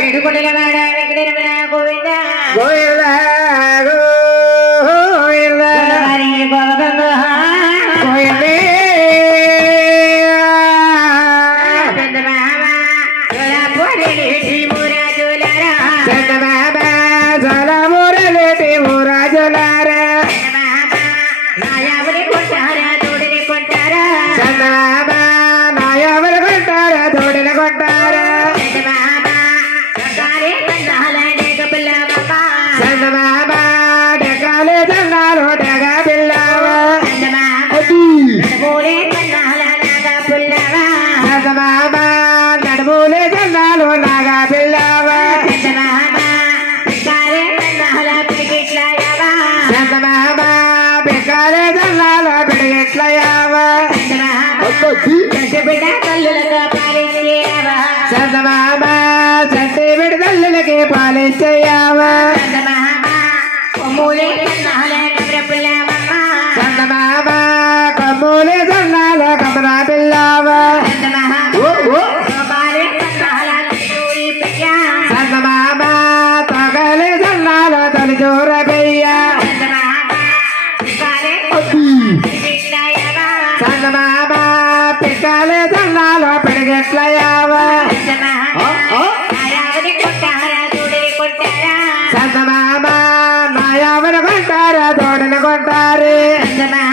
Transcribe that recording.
ఏడుకొండల వాడ వెంకటరమణ గోవింద గోవింద గోవింద హరి గోవింద గోవిందే చంద్రబాబా పొరలేటి మురాజులారా చంద్రబాబా జలమురలేటి మురాజులారా చంద్రబాబా నాయావుని కొంటారా తోడిని కొంటారా చంద్రబాబా నాయవరు కొంటారా తోడిని కొంటారా చంద్రబాబా సర్దారే కందాల డేగ పిల్లమ్మ చంద్రబాబా డెకాలే దండాలు డెగ పిల్లవా నడుమూలే కందాల నాగ పుల్లవా చంద్రబాబా నడుములే దండాలు నాగా పిల్లవా చంద్రబాబా సర్దారే కందాల పిడికిట్లయవా చంద్రబాబా బెకాలే దండాలు పిడిగిట్లయావా బిడ్డ తల్లులతో పాలించేవా చంద్రబాబా చంటి విడుదలకి పాలించయావా చంద్రబాబా కొమ్ములే కందాల కబర పుల్లవమ్మ చంద్రబాబా కమ్ములే దండాలు కమరా పిల్లవా గోపాలే కందాల తూరి పెయ్య చంద్రబాబా తగలే దండాలు తొలి జోర పెయ్యా చంద్రబాబా సర్దారే పిడికిట్లయవా చంద్రబాబా పిక్కలే దండాలు పిడిగిట్లయావా నాయావుని కొంటారా తోడిని కొంటారా చంద్రబాబా నాయవరు కొంటారా తోడిని కొంటారు చంద్రబాబా